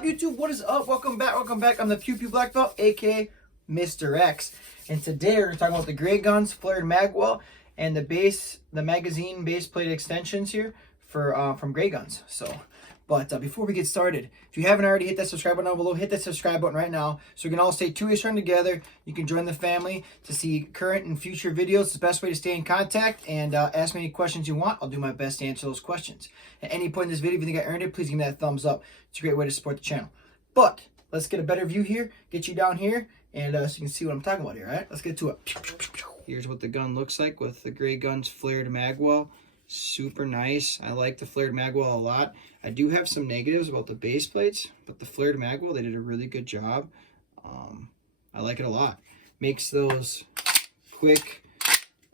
up, YouTube? What is up? Welcome back. I'm the Pew Pew Black Belt, aka Mr. X. And today we're talking about the Gray Guns Flared Magwell and the magazine base plate extensions here for from Gray Guns. But before we get started, if you haven't already, hit that subscribe button down below. Hit that subscribe button right now so we can all stay two-way strong together. You can join the family to see current and future videos. It's the best way to stay in contact, and ask me any questions you want. I'll do my best to answer those questions. At any point in this video, if you think I earned it, please give me that thumbs up. It's a great way to support the channel. But let's get a better view here, get you down here, and so you can see what I'm talking about here, all right? Let's get to it. Here's what the gun looks like with the Gray Guns Flared Magwell. Super nice. I like the Flared Magwell a lot. I do have some negatives about the base plates, but the Flared Magwell, they did a really good job. I like it a lot. Makes those quick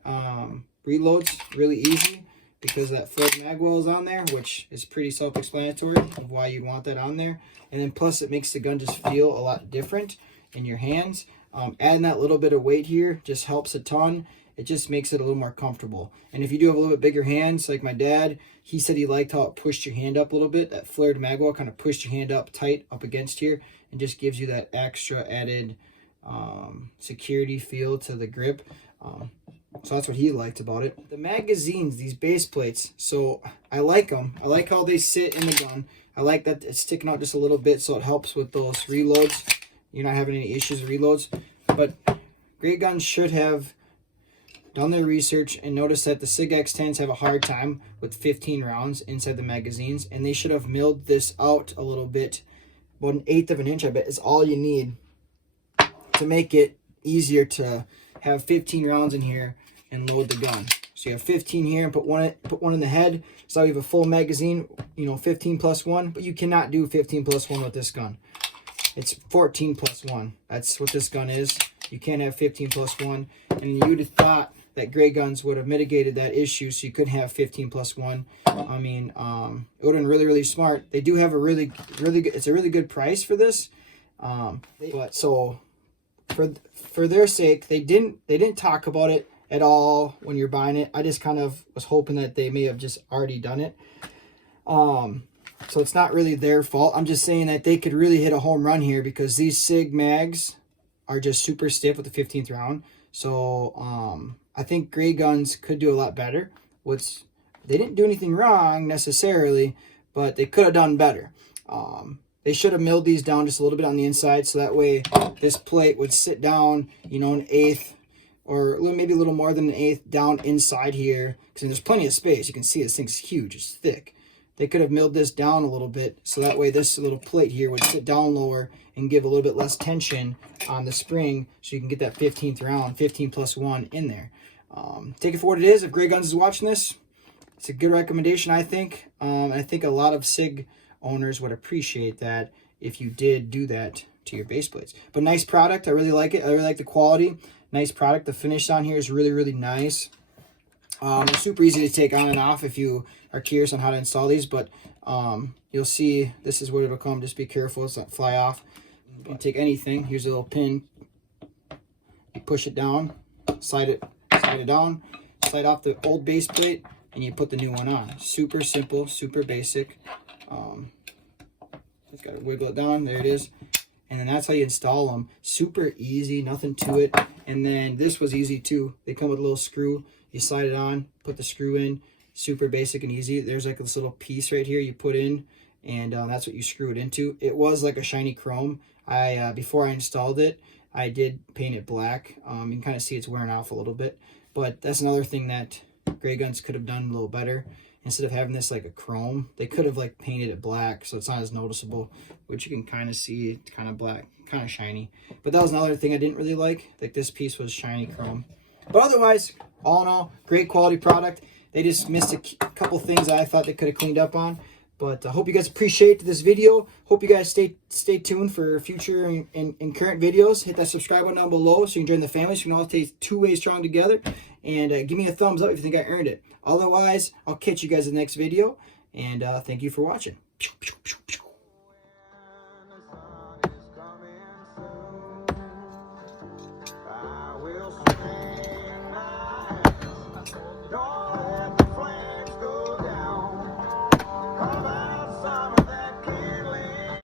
reloads really easy because that Flared Magwell is on there, which is pretty self-explanatory of why you'd want that on there. And then plus it makes the gun just feel a lot different in your hands. Adding that little bit of weight here just helps a ton. It just makes it a little more comfortable. And if you do have a little bit bigger hands, like my dad, he said he liked how it pushed your hand up a little bit. That Flared Magwell kind of pushed your hand up tight up against here and just gives you that extra added security feel to the grip. So that's what he liked about it. The magazines, these base plates, so I like them. I like how they sit in the gun. I like that it's sticking out just a little bit so it helps with those reloads. You're not having any issues with reloads. But Gray Guns should have done their research and noticed that the SIG X10s have a hard time with 15 rounds inside the magazines, and they should have milled this out a little bit. About 1/8 of an inch, I bet, is all you need to make it easier to have 15 rounds in here and load the gun. So you have 15 here and put one in the head. So you have a full magazine, 15 plus 1, but you cannot do 15 plus 1 with this gun. It's 14 plus 1. That's what this gun is. You can't have 15 plus 1. And you'd have thought that Gray Guns would have mitigated that issue so you couldn't have 15 plus 1. I mean, it would have been really, really smart. They do have a really good, it's a really good price for this. But so for their sake, they didn't talk about it at all when you're buying it. I just kind of was hoping that they may have just already done it. So it's not really their fault. I'm just saying that they could really hit a home run here because these SIG mags are just super stiff with the 15th round. So I think Gray Guns could do a lot better. They didn't do anything wrong necessarily, but they could have done better. They should have milled these down just a little bit on the inside, so that way this plate would sit down, an 1/8 or maybe a little more than an 1/8 down inside here. Because there's plenty of space. You can see this thing's huge. It's thick. They could have milled this down a little bit, so that way this little plate here would sit down lower and give a little bit less tension on the spring, so you can get that 15th round, 15 plus 1 in there. Take it for what it is. If Gray Guns is watching this, it's a good recommendation, I think. I think a lot of SIG owners would appreciate that if you did do that to your base plates. But nice product. I really like it. I really like the quality. Nice product. The finish on here is really, really nice. It's super easy to take on and off if you are curious on how to install these, but you'll see this is what it'll come. Just be careful it's not fly off. You can take anything. Here's a little pin. You push it down, slide it down, slide off the old base plate, and you put the new one on. Super simple, super basic. Just gotta wiggle it down. There it is. And then that's how you install them. Super easy, nothing to it. And then this was easy too. They come with a little screw. You slide it on, put the screw in. Super basic and easy. There's like this little piece right here you put in, and that's what you screw it into. It was like a shiny chrome. Before I installed it, I did paint it black. You can kind of see it's wearing off a little bit. But that's another thing that Gray Guns could have done a little better. Instead of having this like a chrome, they could have like painted it black so it's not as noticeable, which you can kind of see. It's kind of black, kind of shiny. But that was another thing I didn't really like. Like this piece was shiny chrome. But otherwise, all in all, great quality product. They just missed a couple things that I thought they could have cleaned up on. But I hope you guys appreciate this video. Hope you guys stay tuned for future and current videos. Hit that subscribe button down below so you can join the family, so you can all stay two-way strong together. And give me a thumbs up if you think I earned it. Otherwise, I'll catch you guys in the next video. And thank you for watching.